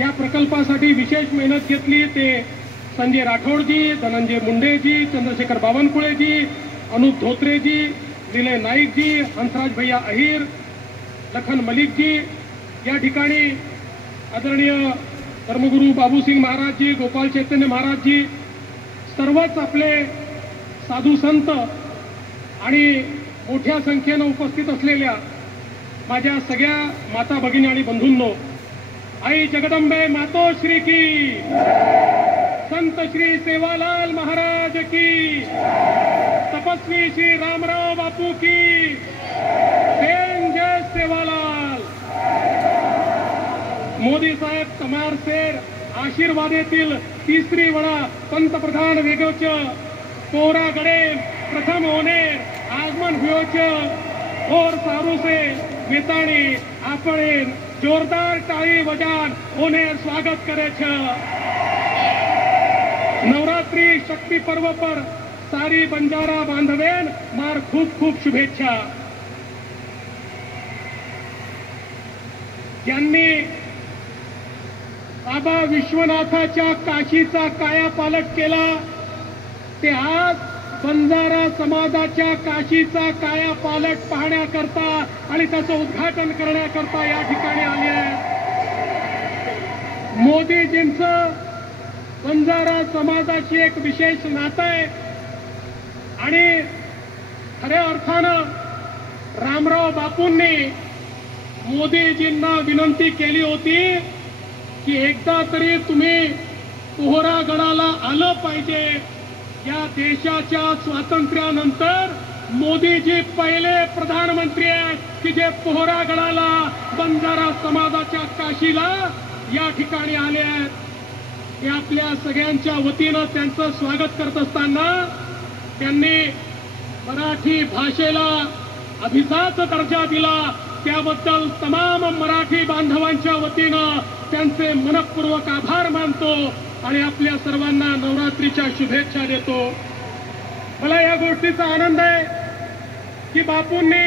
या प्रकल्पासाठी विशेष मेहनत घेतली ते संजय राठोडजी, धनंजय मुंडेजी, चंद्रशेखर बावनकुळेजी, अनुप धोत्रेजी, विनय नाईकजी, हंसराज भैया अहिर, लखन मलिकजी, या ठिकाणी आदरणीय धर्मगुरू बाबूसिंग महाराजजी, गोपाल चैतन्य महाराजजी, सर्वच आपले साधू संत आणि मोठ्या संख्येनं उपस्थित असलेल्या माझ्या सगळ्या माता भगिनी आणि बंधूंनो, आई जगदंबे मातोश्री की, संत श्री सेवालाल महाराज की, तपस्वी श्री रामराव बापू की, जय सेवालाल। मोदी साहेब तमार सेर आशीर्वादेतील तिसरी वडा पंतप्रधान वेगोच पोरा गडे प्रथम होने आगमन हुयोच और सारू से वेताणी આપણે जोरदार ताली बजान उन्हें स्वागत करे छ। नवरात्रि शक्ति पर्व पर सारी बंजारा बांधवेन मार खूप खूप शुभेच्छा। ज्यांनी बाबा विश्वनाथाच्या काशीचा कायापालट केला ते आज बंजारा समाजाच्या काशीचा कायापालट पाहण्याकरता आणि त्याचं उद्घाटन करण्याकरता या ठिकाणी आले आहेत। मोदीजींचं बंजारा समाजाशी एक विशेष नातं आहे आणि खऱ्या अर्थानं रामराव बापूंनी मोदीजींना विनंती केली होती की एकदा तरी तुम्ही पोहरागडाला आलं पाहिजे। या देशाच्या स्वातंत्र्यानंतर मोदीजी पहिले प्रधानमंत्री आहेत की जे पोहरागडाला बंजारा समाजाच्या काशीला या ठिकाणी आले आहेत। हे आपल्या सगळ्यांच्या वतीनं त्यांचं स्वागत करत असताना त्यांनी मराठी भाषेला अभिजात दर्जा दिला, त्याबद्दल तमाम मराठी बांधवांच्या वतीनं त्यांचे मनपूर्वक आभार मानतो आणि आपल्या सर्वांना नवरात्रीच्या शुभेच्छा देतो। मला या गोष्टीचा आनंद आहे की बापूंनी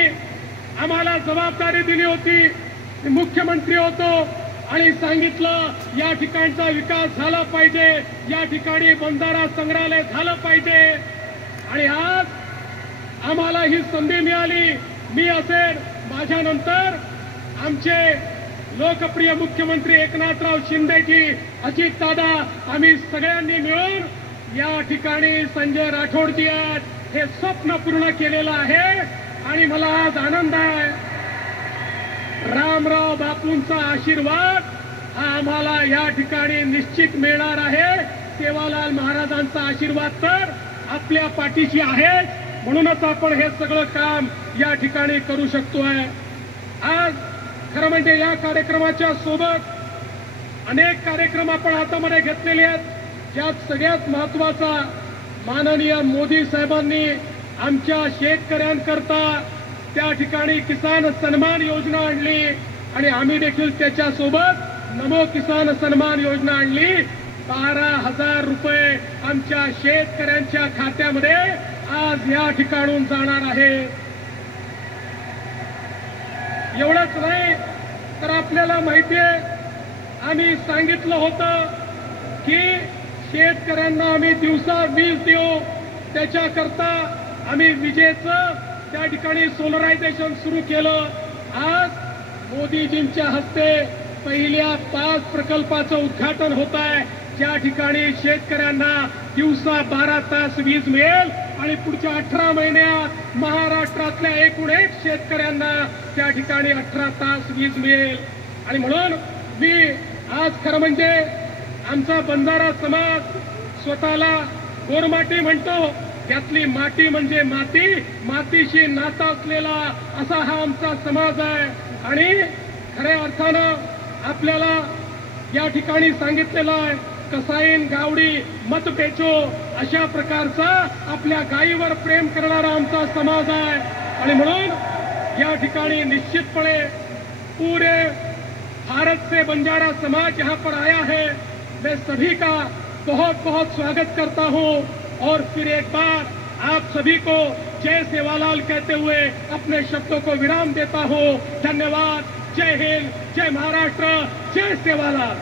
आम्हाला जबाबदारी दिली होती, मुख्यमंत्री होतो आणि सांगितलं या ठिकाणचा विकास झाला पाहिजे, या ठिकाणी बंजारा संग्रहालय झालं पाहिजे आणि आज आम्हाला ही संधी मिळाली। मी असेल, माझ्यानंतर आमचे लोकप्रिय मुख्यमंत्री एकनाथराव शिंदेजी, अजितदादा, आम्ही सगळ्यांनी मिळून या ठिकाणी संजय राठोडजी आहेत हे स्वप्न पूर्ण केलेलं आहे आणि मला आज आनंद आहे। रामराव बापूंचा आशीर्वाद हा आम्हाला या ठिकाणी निश्चित मिळणार आहे। सेवालाल महाराजांचा आशीर्वाद तर आपल्या पाठीशी आहे, म्हणूनच आपण हे सगळं काम या ठिकाणी करू शकतोय। आज खरं म्हणजे या कार्यक्रमाच्या सोबत अनेक कार्यक्रम आपण हातामध्ये घेतलेले आहेत, ज्यात सगळ्यात महत्वाचा माननीय मोदी साहेबांनी आमच्या शेतकऱ्यांकरता त्या ठिकाणी किसान सन्मान योजना आणली आणि आम्ही देखील त्याच्यासोबत नमो किसान सन्मान योजना आणली। 12,000 रुपये आमच्या शेतकऱ्यांच्या खात्यामध्ये आज या ठिकाणून जाणार आहे। एवढंच नाही तर आपल्याला माहिती आहे, आम्ही सांगितलं होतं की शेतकऱ्यांना आम्ही दिवसा वीज देऊ, त्याच्याकरता आम्ही विजेचं त्या ठिकाणी सोलरायझेशन सुरू केलं। आज मोदीजींच्या हस्ते पहिल्या 5 प्रकल्पाचं उद्घाटन होत आहे, ज्या ठिकाणी शेतकऱ्यांना दिवसा 12 तास वीज मिळेल आणि पुढच्या 18 महिन्यात महाराष्ट्रातल्या एकूण एक शेतकऱ्यांना त्या ठिकाणी 18 तास वीज मिळेल। आणि म्हणून मी आज खरं म्हणजे आमचा बंजारा समाज स्वतःला गोरमाटी म्हणतो, त्यातली माती म्हणजे माती, मातीशी नाता असलेला असा हा आमचा समाज आहे। आणि खऱ्या अर्थानं आपल्याला या ठिकाणी सांगितलेलं आहे, कसाईन गावडी मत बेचो, अशा प्रकारचा आपल्या गायीवर प्रेम करणारा आमचा समाज आहे। आणि म्हणून या ठिकाणी निश्चितपणे पूरे भारत से बंजारा समाज यहाँ पर आया है। मैं सभी का बहुत बहुत स्वागत करता हूँ और फिर एक बार आप सभी को जय सेवालाल कहते हुए अपने शब्दों को विराम देता हूँ। धन्यवाद। जय हिंद, जय महाराष्ट्र, जय सेवालाल।